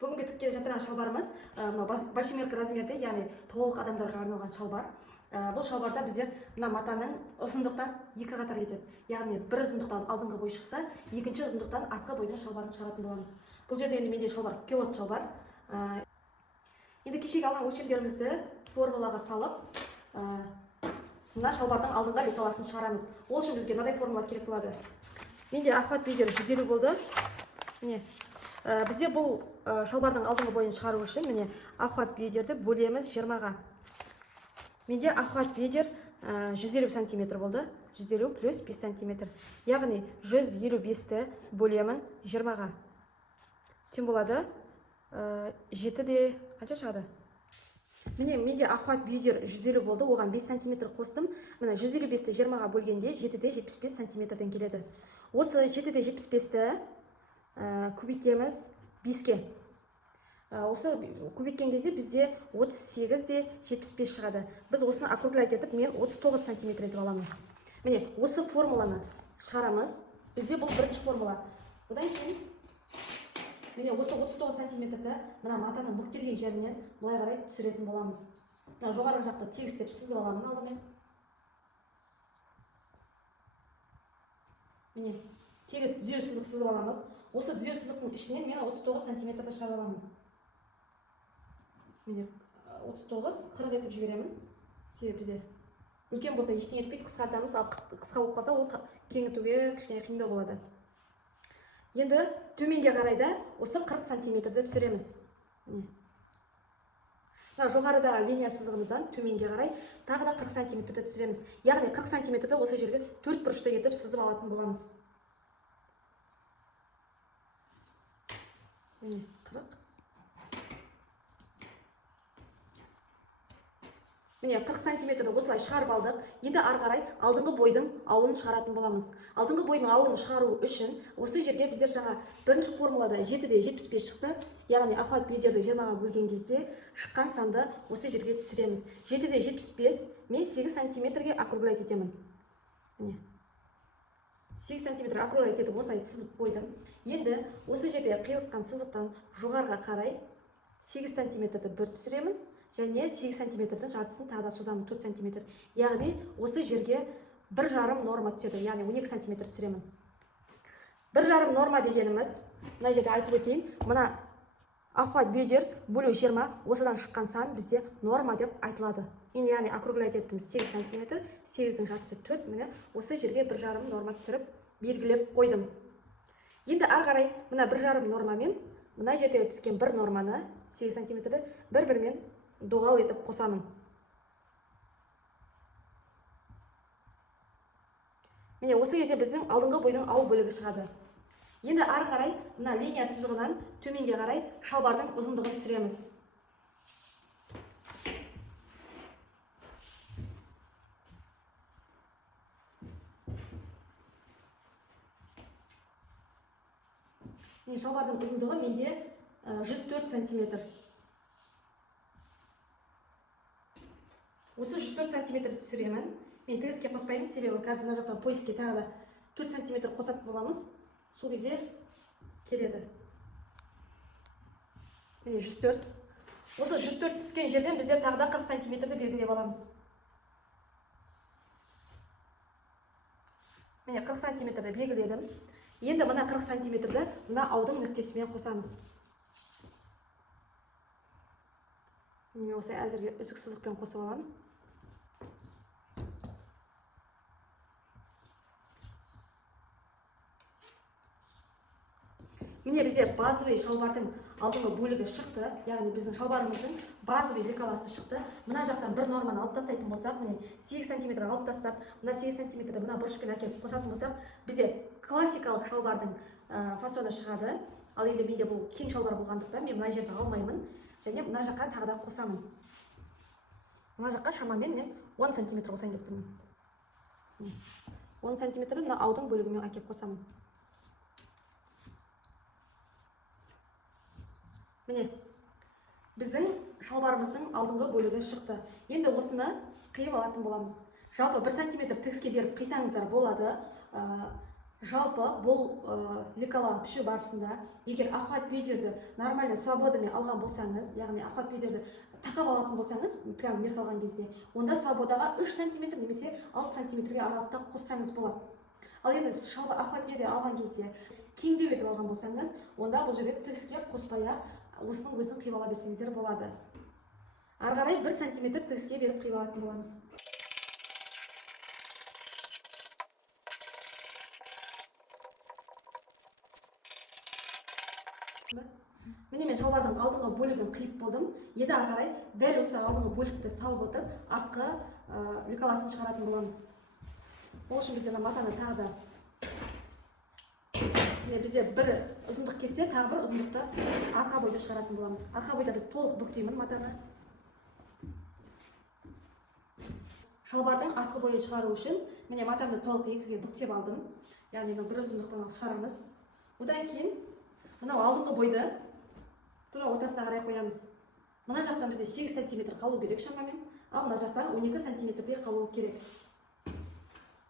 Бүгінгі тіккен жатырған шалбарымыз большемерка размерде, яғни толық адамдарға арналған шалбар. Бұл шалбарда біздер мына матаның ұзындықтан екі қатар кетеді. Яғни бір ұзындықтан алдыңғы бой шықса, екінші ұзындықтан артқы бойдан шалбарын шығаратын боламыз. Бұл жерде енді менде шалбар килот шалбар. Енді кешегі алған өлшемдерімізді формулаға салып, мына шалбардың алдыңғы лекаласын шығарамыз. Ол үшін бізге мынадай формула керек болады. Менде охват бедер 150 болды. Міне, бізде бұл шалбардың алдыңғы бойын шығару үшін міне охват бедерді бөлеміз 20-ға. Менде охват бедер 150 см болды. 150 плюс 5 см. Яғни 155-ті бөлемін 20-ға. Тем болады 7-де қанша шығады? Міне, менде охват бедер 150 болды, оған 5 см қостым. Міне 155-ті 20-ға бөлгенде 7-де 75 см-ден келеді. Осы 7-де 75-ті көбейтеміз 5-ке. Осы көбейткен кезде бізде 38-де 75 шығады. Біз осыны округлять етіп, мен 39 см етіп аламын. Міне, осы формуланы шығарамыз. Бізде бұл бірінші формула. Одан кейін міне осы 39 см-ді мына матаның бүктелген жерінен былай қарай түсіретін боламыз. Мына жоғарғы жақты тегістеп сызып аламын алдымен. Міне, тегіс түзеу сызық сызып аламыз. Осы түзеу сызықтың ішінен мен 39 см-ді шығарып аламын. Міне, 39, 40 етіп жіберемін. Себебі бізде үлкен болса ештеңе етпейді, қысқартамыз, ал қысқа болып қалса ол кеңітуге кішкене қиындау болады. Енді төменге қарайда осы 40 см-ді түсіреміз. Жоғарыда линия сызығымыздан төменге қарай тағы да 40 см-ді түсіреміз. Яғни 40 см-ді осы жерге 4 бұрышты етіп сызып алатын боламыз. Міне, 40. Міне, 40 см-ді осылай шығарып алдық. Енді ары қарай алдыңғы бойдың ауын шығаратын боламыз. Алдыңғы бойдың ауын шығару үшін осы жерге біздер жаңа бірінші формулада 7-де 75 шықты. Яғни охват бедерді 20-ға бөлген кезде шыққан санды осы жерге түсіреміз. 7-де 75 мен 8 см-ге округлять етемін. Міне, 8 см округлять етіп осылай сызып қойдым. Енді осы жерде қиылысқан сызықтан жоғарыға қарай 8 см-ді бір түсіремін. Және 8 см-дің жартысын тағы да созамын 4 см. Яғни осы жерге 1,5 норма түседі. Яғни 12 см түсіремін. 1,5 норма дегеніміз, мына жерде айтып өтейін, мына охват бедер бөлу 20, осыдан шыққан сан бізде норма деп айтылады. Мен яғни округлять еттім 8 см, 8-дің жартысы 4, міне осы жерге 1,5 норма түсіріп белгілеп қойдым. Енді ары қарай мына 1,5 нормамен мына жерде түскен бір норманы 8 см-ді бір-бірімен доғал етіп қосамын. Міне, осы кезде біздің алдыңғы бойдың ау бөлігі шығады. Енді ары қарай мына линия сызығынан төменге қарай шалбардың ұзындығын түсіреміз. Міне, шалбардың ұзындығы менде 104 см. Осы 104 см түсіремін. Мен тігіске қоспаймыз, себебі қазір мына жақтан пояске тағы да 4 см қосатын боламыз. Сол кезде келеді. Міне 104. Осы 104 түскен жерден біздер тағы да 40 см-ді белгілеп аламыз. Міне 40 см-ді белгіледім. Енді мына 40 см-ді мына аудың нүктесімен қосамыз. Мен осы әзірге үзік сызықпен қосып аламын. Міне бізде базовый шалбардың алдыңғы бөлігі шықты, яғни біздің шалбарымыздың базовый лекаласы шықты. Мына жақтан бір норманы алып тастайтын болсақ, міне 8 см алып тастап, мына 8 см-ді мына бұрышпен әкеліп қосатын болсақ, бізде классикалық шалбардың фасоны шығады. Ал енді менде бұл кең шалбар болғандықтан мен мына жерді алмаймын және мына жаққа тағы да қосамын. Мына жаққа шамамен мен 10 см қосайын деп тұрмын. 10 см-ді мына аудың бөлігімен әкеліп қосамын. Міне, біздің шалбарымыздың алдыңғы бөлігі шықты. Енді осыны қиып алатын боламыз. Жалпы 1 см тігіске беріп қисаңыздар болады. жалпы бұл лекала пішу барысында егер охват бедерді нормально свободамен алған болсаңыз, яғни охват бедерді тақап алатын болсаңыз, прям мерк алған кезде, онда свободаға 3 сантиметр немесе 6 сантиметрге аралықта қоссаңыз болады. Ал енді шалбар охват бедер алған кезде кеңдеу етіп алған болсаңыз, онда бұл жерде тігіске қоспай-ақ осының өзін қиып ала берсеңіздер болады. Ары қарай 1 сантиметр тігіске беріп қиып алатын боламыз. Міне мен шалбардың алдыңғы бөлігін қиып болдым. Енді ары қарай дәл осы алдыңғы бөлікті салып отырып, артқы лекаласын шығаратын боламыз. Ол үшін бізде матаны тағы да бізде бір ұзындық кетсе, тағы бір ұзындықты арқа бойда шығаратын боламыз. Арқа бойда біз толық бүктеймін матаны. Шалбардың артқы бойын шығару үшін міне матамды толық екіге бүктеп алдым. Яғни бір ұзындықтан шығарамыз. Одан кейін мынау алдыңғы бойды тура ортасына қарай қоямыз. Мына жақтан бізде 8 сантиметр қалу керек шамамен, ал мына жақтан 12 сантиметрдей қалуы керек.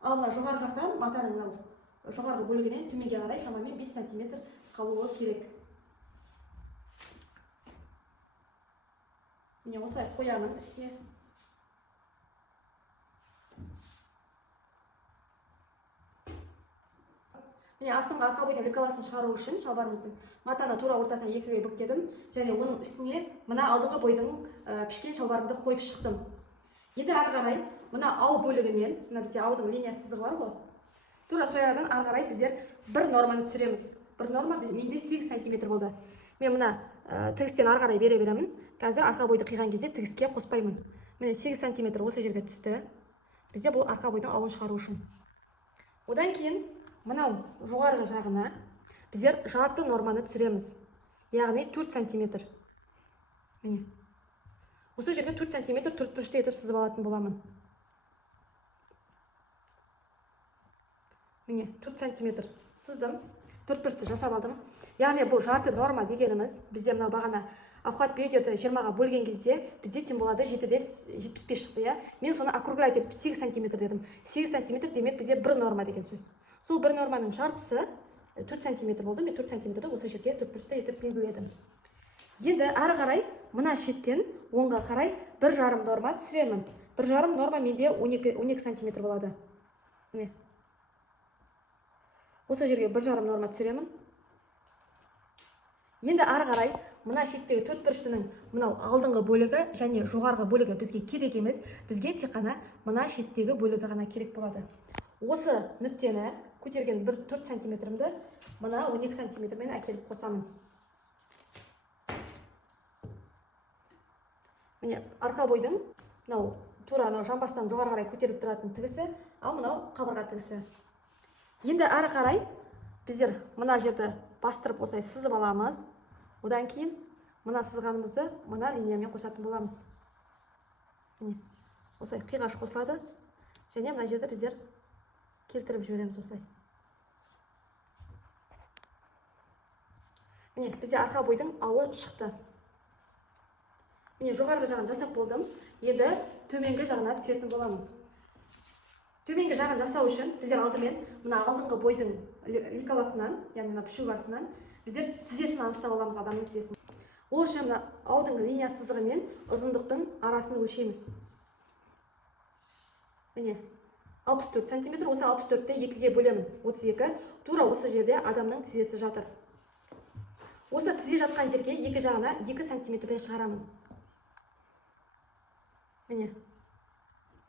Ал мына жоғарғы жақтан матаның жоғарғы бөлігінен төменге қарай шамамен 5 сантиметр қалуы керек. Міне осылай қоямын үстіне. Міне астыңғы арқа бойдың лекаласын шығару үшін шалбарымыздың матаны тура ортасына екіге бүктедім және оның үстіне мына алдыңғы бойдың пішкен шалбарымды қойып шықтым. Енді ары қарай мына ау бөлігінен, мына бізде аудың линия сызығы бар ғой, тура соядан ары қарай біздер бір норманы түсіреміз. Бір норма менде 8 сантиметр болды. Мен мына тігістен ары қарай бере беремін. Қазір арқа бойды қиған кезде тігіске қоспаймын. Міне 8 сантиметр осы жерге түсті. Бізде бұл арқа бойдың ауын шығару үшін. Одан кейін мынау жоғарғы жағына біздер жарты норманы түсіреміз. Яғни 4 сантиметр. Міне. Осы жерге 4 сантиметр төртбұрышты етіп сызып алатын боламын. Міне 4 сантиметр сыздым, төртбұрышты жасап алдым. Яғни бұл жарты норма дегеніміз, бізде мынау бағана охват бедерді 20-ға бөлген кезде бізде тең болады 7-де 75 шықты, я. Мен соны округлять етіп 8 сантиметр дедім. 8 сантиметр демек бізде бір норма деген сөз. Сол бір норманың жартысы 4 сантиметр болды. Мен 4 сантиметрді осы жерге төртбұрышты етіп белгіледім. Енді ары қарай мына шеттен оңға қарай 1,5 норма түсіремін. 1,5 норма менде 12 сантиметр болады. Міне. Осы жерге 1,5 норма түсіремін. Енді ары қарай мына шеттегі төртбұрыштың мынау алдыңғы бөлігі және жоғарғы бөлігі бізге керек емес. Бізге тек қана мына шеттегі бөлігі ғана керек болады. Осы нүктені көтерген 4 сантиметрімді мына 12 сантиметрмен әкеліп қосамын. Міне арқа бойдың мынау тура жамбастан жоғары қарай көтеріп тұратын тігісі, ал мынау қабырға тігісі. Енді ары қарай біздер мына жерді бастырып осылай сызып аламыз. Одан кейін мына сызғанымызды мына линиямен қосатын боламыз. Міне осылай қиғаш қосылады және мына жерді біздер келтіріп жібереміз осылай. Міне бізде арқа бойдың ауы шықты. Міне жоғарғы жағын жасап болдым. Енді төменгі жағына түсетін боламын. Төменгі жағын жасау үшін біздер алдымен мына алдыңғы бойдың лекаласынан, яғни пішу барысынан біздер тізесін анықтап аламыз, адамның тізесін. Ол үшін мына аудың линия сызығы мен ұзындықтың арасын өлшейміз. Міне 64 сантиметр, осы 64-ті 2-ге бөлемін. 32, тура осы жерде адамның тізесі жатыр. Осы тізе жатқан жерге екі жағына 2 сантиметрден шығарамын. Міне,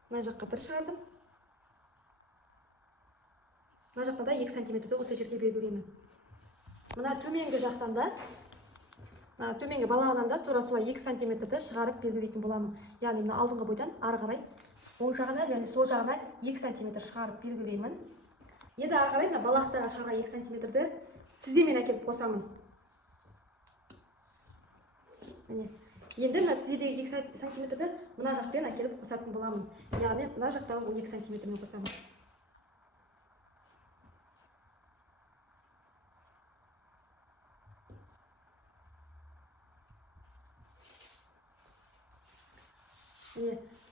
мына жаққа бір шығардым. Мына жақтан да 2 сантиметрді осы жерге белгілеймін. Мына төменгі жақтан да, төменгі балағынан да тура солай 2 сантиметрді шығарып белгілейтін боламын. Яғни мына алдыңғы бойдан ары қарай оң жағына және сол жағына 2 сантиметр шығарып белгілеймін. Енді ары қарай мына балақтағы шығарған 2 сантиметрді тіземен әкеліп қосамын. Міне. Енді мына тізедегі 2 сантиметрді мына жақпен әкеліп қосатын боламын. Яғни мына жақтағы 12 сантиметрмен қосамын.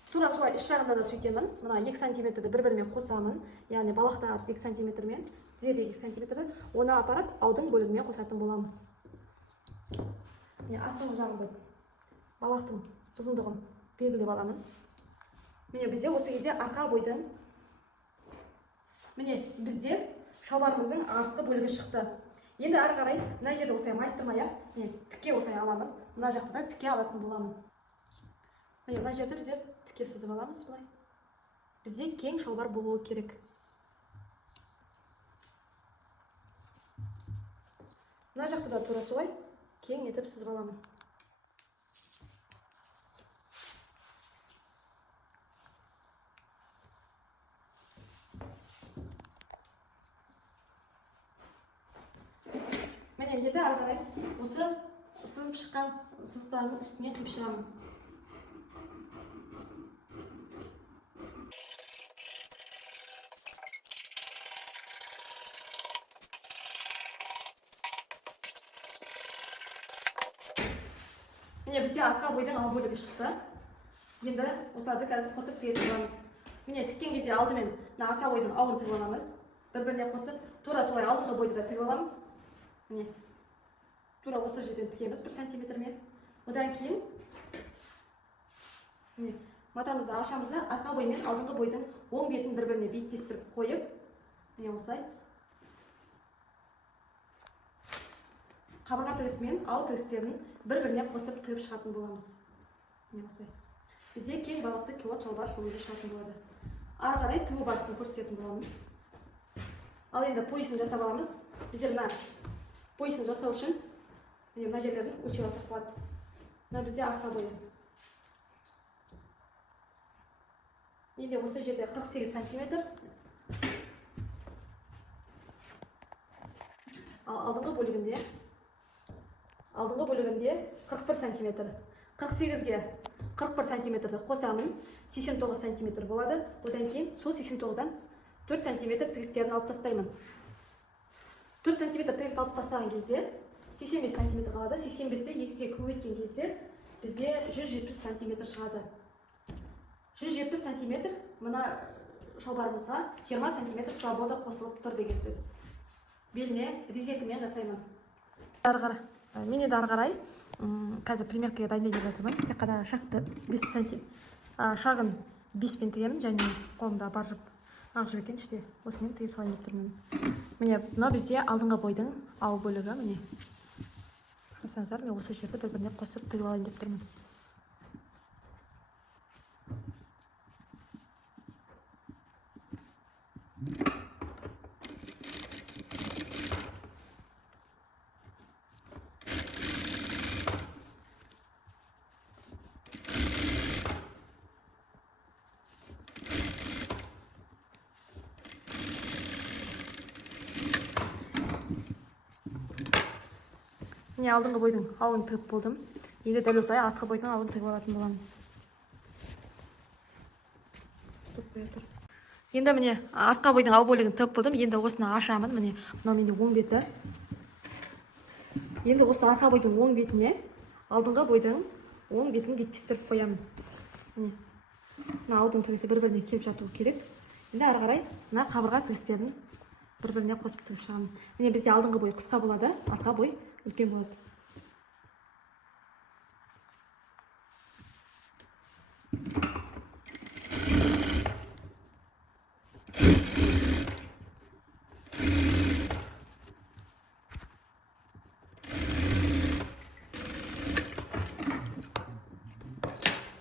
Тура солай іш жағында да сөйтемін. Мына 2 сантиметрді бір-бірімен қосамын. Яғни балақтағы 2 сантиметрмен тізедегі 2 сантиметрді оны апарып аудың бөлігімен қосатын боламыз. Міне астыңғы жағын балақтың ұзындығын белгілеп аламын. Міне бізде осы кезде арқа бойдың шалбарымыздың артқы бөлігі шықты. Енді ары қарай мына жерде осылай майыстырмай-ақ, тікке осылай аламыз. Мына жақты да тікке алатын боламын. Міне мына жерде біздер тікке сызып аламыз былай. Бізде кең шалбар болуы керек. Мына жақты да тура солай кең етіп сызып аламын. Міне енді ары қарай осы сызып шыққан сызықтардың үстіне қиып шығамын. Міне бізде арқа бойдың ал бөлігі шықты. Енді осыларды қазір қосып тігетін боламыз. Міне тіккен кезде алдымен арқа бойдың ауын тігіп аламыз. Бір-біріне қосып, тура солай алдыңғы бойды да тігіп аламыз. Міне тура осы жерден тігеміз 1 сантиметрмен. Одан кейін матамызды ашамыз да арқа бой мен алдыңғы бойдың оң бетін бір-біріне беттестіріп қойып, міне осылай қабырға тігісі мен ау тігістерін бір-біріне қосып тігіп шығатын боламыз. Міне осылай. Бізде кең балақты килот шалбар шөлінде шығатын болады. Ары қарай тігу барысын көрсететін боламын. Ал енді поясын жасап аламыз. Біздер мына поясын жасау үшін мына жерлерін өлшеп алсақ болады. Мына бізде арқа бойы. Енді осы жерде 48 сантиметр. Ал алдыңғы бөлігінде 41 сантиметр. 48-ге 41 сантиметрді қосамын, 89 сантиметр болады. Одан кейін сол 89-дан 4 сантиметр тігістерін алып тастаймын. 4 сантиметр тігіс алып тастаған кезде 85 сантиметр қалады. 85-те 2-ге көбейткен кезде бізде 170 сантиметр шығады. 170 сантиметр мына шалбарымызға 20 сантиметр свобода қосылып тұр деген сөз. Беліне резекімен жасаймын. Мен енді ары қарай қазір примеркаға дайындап жатырмын. Тек қана шағын 5-пен тігемін, және қолымда бар жіп ақ жіп екен, іште осымен тіге салайын деп тұрмын. Міне мынау бізде алдыңғы бойдың ау бөлігі. Міне қарасаңыздар, мен осы жерді бір-біріне қосып тігіп алайын деп тұрмын. Міне алдыңғы бойдың ауын тігіп болдым. Енді дәл осылай артқы бойдың ауын тігіп алатын боламын. Енді міне артқы бойдың ау бөлігін тігіп болдым. Енді осыны ашамын. Міне мынау менде оң беті. Енді осы арқа бойдың оң бетіне алдыңғы бойдың оң бетін беттестіріп қоямын. Міне мына аудың тігісі бір-біріне келіп жатуы керек. Енді ары қарай мына қабырға тігістерін бір-біріне қосып тігіп шығамын. Міне бізде алдыңғы бой қысқа болады, арқа бой үлкен болады.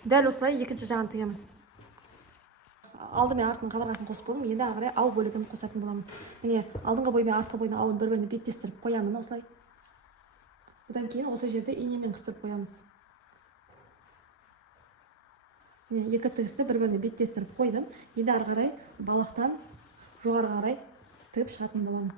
Дәл осылай екінші жағын тігемін. Алды мен артының қабырғасын қосып болдым. Енді ары қарай ау бөлігін қосатын боламын. Міне алдыңғы бой мен артқы бойдың ауын бір-біріне беттестіріп қоямын осылай. Одан кейін осы жерде инемен қыстырып қоямыз. Міне екі тігісті бір-біріне беттестіріп қойдым. Енді ары қарай балақтан жоғары қарай тігіп шығатын боламын.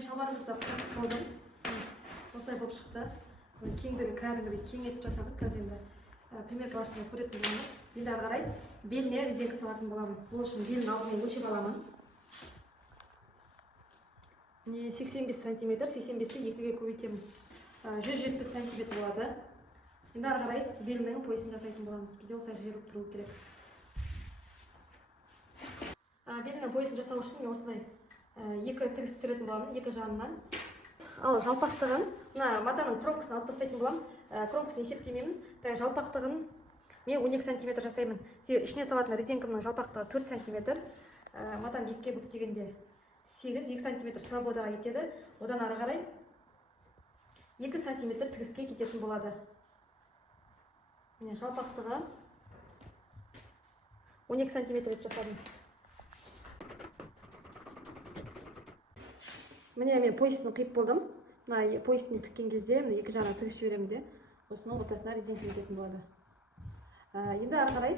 Мен шалбарымызды қосып болдым. Осылай болып шықты. Кеңдігі кәдімгідей кең етіп жасадым. Қазір енді примерка барысында көретін боламыз. Енді ары қарай беліне резинка салатын боламын. Бұл үшін белін алдымен өлшеп аламын. 85 см, 85-ті 2-ге көбейтемін. 170 см болады. Енді ары қарай белінің поясын жасайтын боламыз. Бізде осылай жиылып тұру керек. Белінің поясын жасау үшін мен осылай екі тігіс түсіретін боламын, екі жағынан. Ал жалпақтығын, мына матаның кромкасын алып тастайтын боламын. Кромкасын есептемеймін. Жалпақтығын мен 12 см жасаймын. Ішіне салатын резинкамның жалпақтығы 4 см. Матаны екіге бүктегенде 2 см свободаға кетеді. Одан ары қарай 2 см тігіске кететін болады. Міне жалпақтығы 12 см етіп жасадым. Міне мен поясын қиып болдым. Мына поясын тіккен кезде екі жағына тігіс жіберемін де, осының ортасына резинка кететін болады. Енді ары қарай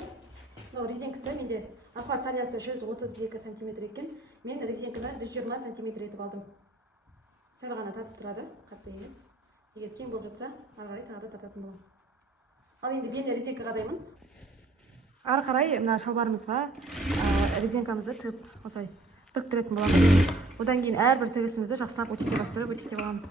мынау резинкасы менде арқа талиясы 132 см екен. Мен резинканы 120 см етіп алдым. Сәл ғана тартып тұрады, қатты емес. Егер кең болып жатса, ары қарай тағы да тартатын боламын. Ал енді беліне резинка қадаймын. Ары қарай мына шалбарымызға резинкамызды тігіп осылай біріктіретін боламыз. Одан кейін әрбір тігісімізді жақсылап өтекке бастырып өтекке аламыз.